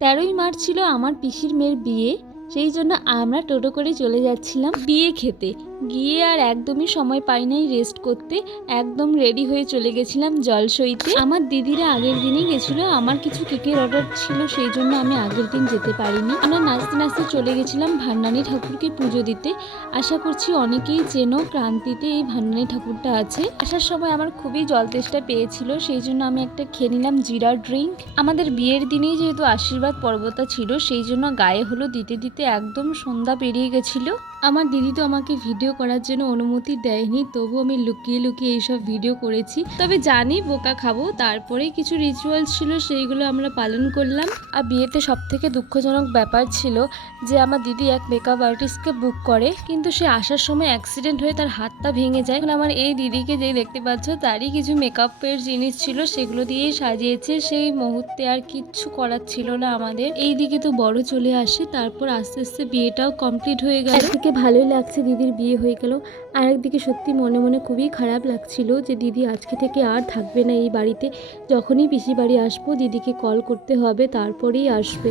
13ই March ছিল আমার পিসির মেয়ের বিয়ে, সেই জন্য আমরা টোটো করে চলে যাচ্ছিলাম বিয়ে খেতে। গিয়ে আর একদমই সময় পাই নাই রেস্ট করতে, একদম রেডি হয়ে চলে গেছিলাম জলসইতে। আমার দিদিরা আগের দিনই গেছিলো, আমার কিছু কেকের অর্ডার ছিল সেই জন্য আমি আগের দিন যেতে পারিনি। আমরা নাচতে নাচতে চলে গেছিলাম ভান্ডানী ঠাকুরকে পুজো দিতে। আশা করছি অনেকেই চেনো, ক্রান্তিতে এই ভান্ডানী ঠাকুরটা আছে। আসার সময় আমার খুবই জল তেষ্টা পেয়েছিল, সেই জন্য আমি একটা খেয়ে নিলাম জিরা ড্রিঙ্ক। আমাদের বিয়ের দিনেই যেহেতু আশীর্বাদ পর্বটা ছিল, সেই জন্য গায়ে হলুদ দিতে দিতে একদম সন্ধ্যা পেরিয়ে গেছিল। আমার দিদি তো আমাকে ভিডিও করার জন্য অনুমতি দেয়নি, তবু আমি লুকিয়ে লুকিয়ে এইসব ভিডিও করেছি। তবে জানি বোকা খাবো, তারপরে কিছু রিচুয়ালস ছিল সেইগুলো আমরা পালন করলাম। আর বিয়েতে সব থেকে দুঃখজনক ব্যাপার ছিল যে আমার দিদি এক মেকআপ আর্টিস্টকে বুক করে, কিন্তু সে আসার সময় অ্যাক্সিডেন্ট হয়ে তার হাতটা ভেঙে যায়। এখন আমার এই দিদিকে যে দেখতে পাচ্ছ, তারই কিছু মেকআপের জিনিস ছিল, সেগুলো দিয়েই সাজিয়েছে। সেই মুহূর্তে আর কিচ্ছু করার ছিল না আমাদের। এই দিকে তো বড় চলে আসে, তারপর আস্তে আস্তে বিয়েটাও কমপ্লিট হয়ে গেল। একদিকে ভালোই লাগছে দিদির বিয়ে হয়ে গেল, আর একদিকে সত্যি মনে মনে খুবই খারাপ লাগছিল যে দিদি আজকে থেকে আর থাকবে না এই বাড়িতে। যখনই পিসি বাড়ি আসবো দিদিকে কল করতে হবে, তারপরেই আসবে।